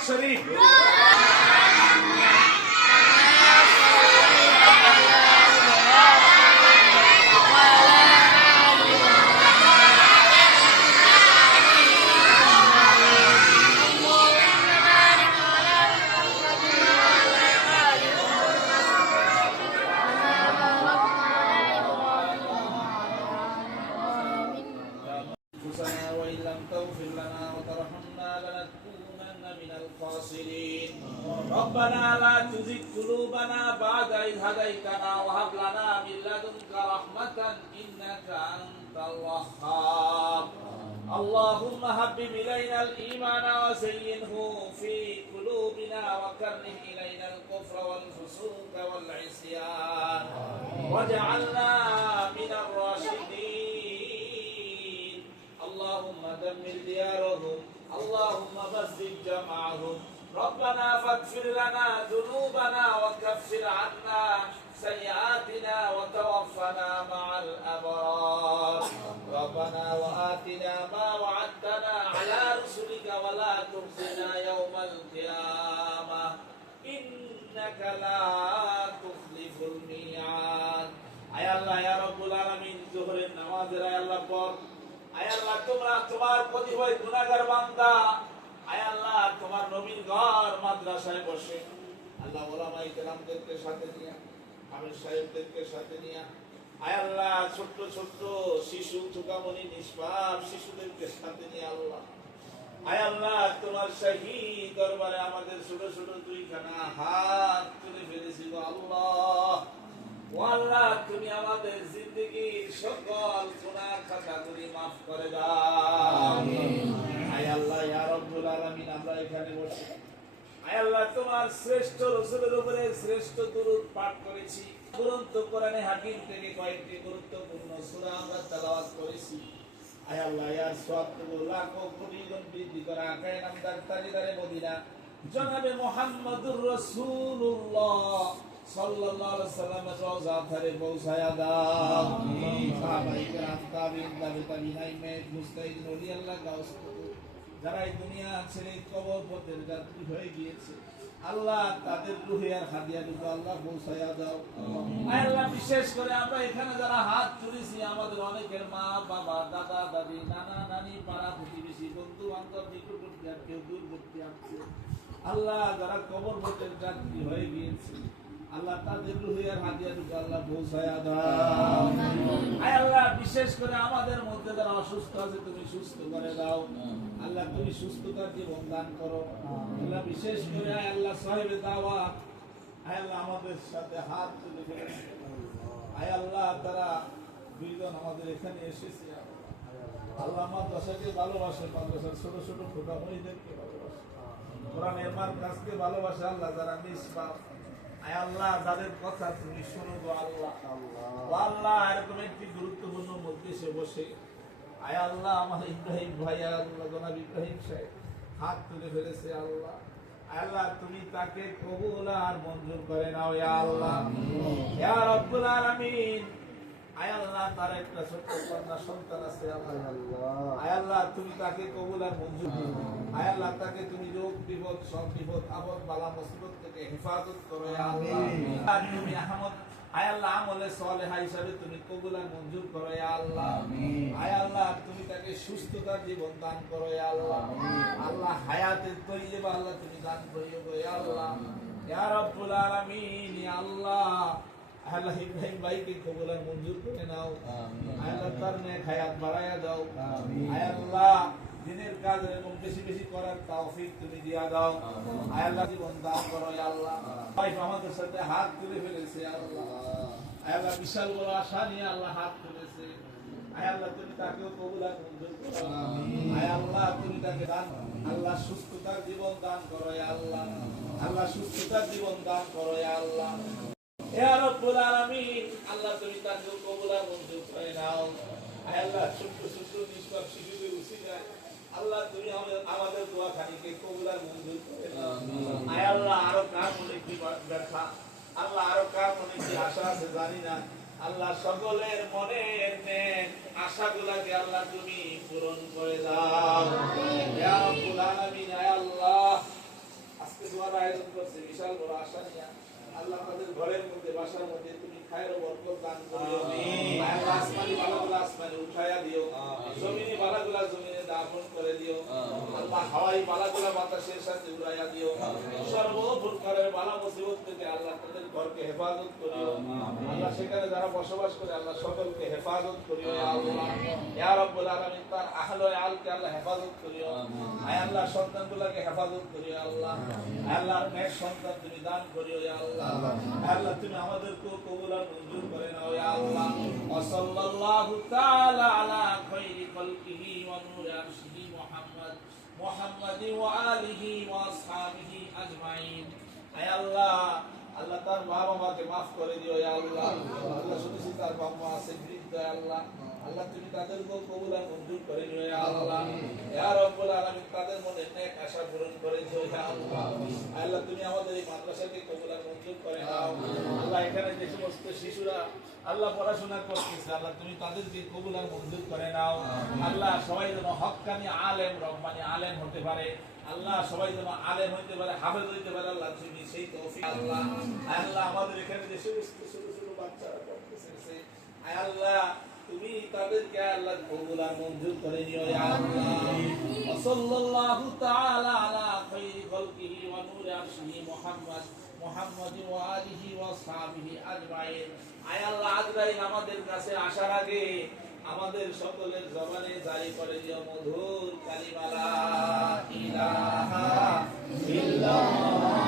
শরীফ আর দুরুদ শরীফ أنفسنا وإن لم تغفر لنا ربنا لا تزغ قلوبنا بعد إذ هديتنا وهب لنا من لدنك رحمة إنك أنت الوهاب. اللهم حبب إلينا الإيمان وزينه في قلوبنا وكره إلينا الكفر والفسوق والعصيان. واجعلنا من الراشدين. اللهم دمر ديارهم. اللهم مزق جمعهم. ربنا فاغفر لنا ذنوبنا وكفر عنا سيئاتنا وتوفنا مع الأبرار ربنا وآتنا ما وعدتنا على رسلك ولا تخزنا يوم القيامة إنك لا تخلف الميعاد আয় আল্লাহ ইয়া রব্বুল আলামিন জোহরের নামাজের আয় আল্লাহ পর আয় আল্লাহ তোমরা তোমার প্রতিভয় গুনাহগার বান্দা আয় আল্লাহ তোমার নবীর মাদ্রাসায় বসে। আল্লাহ ওলামাই সাথে নিয়ে, আমির সাহেবদেরকে সাথে নিয়ে, আয় আল্লাহ, ছোট্ট ছোট্ট শিশু নিষ্পাপ শিশুদেরকে সাথে নিয়ে আল্লাহ। আয় আল্লাহ, তোমার শাহী দরবারে আমাদের ছোট ছোট দুইখানা হাত তুলে ফেলেছি গো আল্লাহ। আল্লাহ, তুমি আমাদের জিন্দগির সকল গুনাহ খাতাগুলি মাফ করে দাও আয় আল্লাহ ইয়া রব্বুল আলামিন আমরা এখানে বসে আয় আল্লাহ তোমার শ্রেষ্ঠ রসুলের উপরে শ্রেষ্ঠ দুরূদ পাঠ করেছি। দুরন্ত কোরআনে হাকিম থেকে কয়েকটি গুরুত্বপূর্ণ সূরা আমরা তেলাওয়াত করেছি। আয় আল্লাহ লাখো কোটি গুণ বৃদ্ধি করা আকায়ে নামদার তাজিদারে মদিনা। জনাবে মুহাম্মদুর যারা এই দুনিয়া ছেড়ে কবর পথের যাত্রী হয়ে গিয়েছে আল্লাহ তাদের রুহে আর হাদিয়া দুটো আল্লাহ পৌঁছাইয়া দাও। আল্লাহ বিশেষ করে আমরা এখানে যারা হাত তুলেছি, আমাদের অনেকের মা, বাবা, দাদা, দাদি, নানা, নানি, পাড়া প্রতিবেশী, বন্ধু বান্ধব, নিকটবর্তী, আর কেউ দূরবর্তী আছে। আল্লাহ যারা কবর ভোটের যাত্রী হয়ে গিয়েছে আল্লাহ তাদের বিশেষ করে আমাদের মধ্যে যারা তুমি সুস্থ করে আল্লাহ, তুমি সাথে হাত তুলে আয় আল্লাহ, তারা দুইজন আমাদের এখানে এসেছে। আল্লাহ মাদ্রাসাকে ভালোবাসে, মাদ্রাসার ছোট ছোট ফোটা মহিদেরকে ভালোবাসে ভালোবাসে, আল্লাহ, যারা নিষ্পাপ আয় আল্লাহ যাদের কথা তুমি শোনো গো আল্লাহ। আল্লাহ এরকম একটি গুরুত্বপূর্ণ মজলিসে বসে। আয় আল্লাহ আমার ইব্রাহিম ভাই আল্লাহ জনাব ইব্রাহিম সাহেব হাত তুলে ফেলেছে আল্লাহ। আয় আল্লাহ তুমি তাকে কবুল আর মঞ্জুর করে নাও আল্লাহ। ইয়া আলামিন। আয় আল্লাহ তার একটা ছোট্ট কন্যা সন্তান আছে আয় আল্লাহ তুমি তাকে কবুল আর মঞ্জুর আয় আল্লাহ। তাকে তুমি রোগ বিপদ সব বিপদ আপদ বালা মুসিবত থেকে হেফাজত করো আল্লাহ। তুমি আহমদ আয় আল্লাহ আমলে সলেহা হিসাবে তুমি কবুল আর মঞ্জুর করো আল্লাহ। আয় আল্লাহ তুমি তাকে সুস্থতার জীবন দান করো আল্লাহ। আল্লাহ হায়াতের তৈয়বা আল্লাহ তুমি দান করিও আল্লাহ। ইয়া রাব্বুল আলামিন আল্লাহ। আল্লাহ ইব্রাহিম ভাইকে কবুল আর মঞ্জুর করে নাও। আল্লাহ তার নেক হায়াত বাড়ায়া দাও। আল্লাহ দিনের কাজ এবং বেশি বেশি করার তৌফিক তুমি দিয়া দাও। আল্লাহ জীবন দান করো আল্লাহ। ভাই আমাদের সাথে হাত তুলে ফেলেছে আল্লাহ। আল্লাহ। বিশাল বড় আশা নিয়ে আল্লাহ হাত তুলেছে। আল্লাহ তুমি তাকেও কবুল আর মঞ্জুর করো। আয় আল্লাহ তুমি তাকে দান আল্লাহ সুস্থতার জীবন দান করো আল্লাহ। আল্লাহ সুস্থতার জীবন দান করো আল্লাহ। আল্লাহ তুমি তাকে কবুল মঞ্জুর করে নাও। আল্লাহ ছোট্ট ছোট্ট নিষ্পাপ শিশুদের উসিলায় আল্লাহ তুমি আমাদের আমাদের দোয়া খানিকে কবুল মঞ্জুর করে নাও। আয় আল্লাহ আরও কার মনে কি ব্যথা? আল্লাহ আরও কার মনে কি আশা আছে জানি না। আল্লাহ সকলের মনের নেক আশাগুলাকে আল্লাহ তুমি পূরণ করে দাও। ইয়া আল্লাহ। দোয়ার আয়োজন করছে বিশাল বড় আশা নিয়ে। আল্লাহ তাদের ঘরের মধ্যে বাসার মধ্যে তুমি খায়ের বরকত দান করিও। আমিন। আল্লাহ আসমানি বালাগুলো আসমানে উঠায়া দিও। জমিনি বালাগুলা জমিনে দাফন করে দিও। আল্লাহ হাওয়াই বালাগুলা বাতাসের সাথে উড়াইয়া দিও। সর্বপ্রকারের বালা মুসিবত থেকে আল্লাহ তাদের ঘরকে হেফাজত করিও। আল্লাহ সেখানে যারা বসবাস করে আল্লাহ সকলকে হেফাজত করিও আল্লাহ। ইয়া রাব্বুল আলামিন তার আহলে আলকে আল্লাহ হেফাজত করিও। আয় আল্লাহ সন্তানগুলোকে হেফাজত করিও আল্লাহ। আয় আল্লাহ নেক সন্তান তুমি দান করিও ইয়া আল্লাহ। আল্লাহ, তুমি আমাদেরকে কবুল আর মঞ্জুর করে নাও, ইয়া আল্লাহ। ওয়া সাল্লাল্লাহু তাআলা আলা খাইরি খালকিহি ওয়া নূরি আরশিহি মুহাম্মদ, মুহাম্মাদি ওয়া আলিহি ওয়া আসহাবিহি আজমাইন। হে আল্লাহ আল্লাহ তার বাবা মাকে মাফ করে দিও, ইয়া আল্লাহ। আল্লাহ শুনেছি তার বাবা আছে, বৃদ্ধ আল্লাহ। আল্লাহ তুমি তাদেরকেও কবুল আর মঞ্জুর করে নিও ইয়া আল্লাহ। ইয়া রাব্বুল আলামিন তাদের মনে নেক আশা পূরণ করে দিও ইয়া আল্লাহ। আল্লাহ তুমি আমাদের এই মাদ্রাসাকে কবুল আর মঞ্জুর করে নাও। আল্লাহ এখানে যে সমস্ত শিশুরা আল্লাহ পড়াশোনা করতেছে আল্লাহ তুমি তাদেরকে কবুল আর মঞ্জুর করে নাও। আল্লাহ সবাই যেন হক্কানি আলেম রব্বানি আলেম হতে পারে। আল্লাহ সবাই যেন আলেম হইতে পারে হাফেজ হইতে পারে আল্লাহ তুমি সেই তৌফিক আল্লাহ আল্লাহ আমাদের এখানে যে সমস্ত ছোট ছোট বাচ্চারা পড়তেছে আল্লাহ তুমি তাদেরকে আল্লাহ কবুল আর মঞ্জুর করে নিও ইয়া আল্লাহ। সাল্লাল্লাহু তাআলা আলা খাইরি ওয়া নূর আরশিহি ওয়া আলিহি ওয়া সাহবিহি আজমাইন। আয় আল্লাহ আমাদের কাছে আসার আগে আমাদের সকলের জবানে জারি করে দিও মধুর কালিমালা। ইলাহা ইল্লাল্লাহ।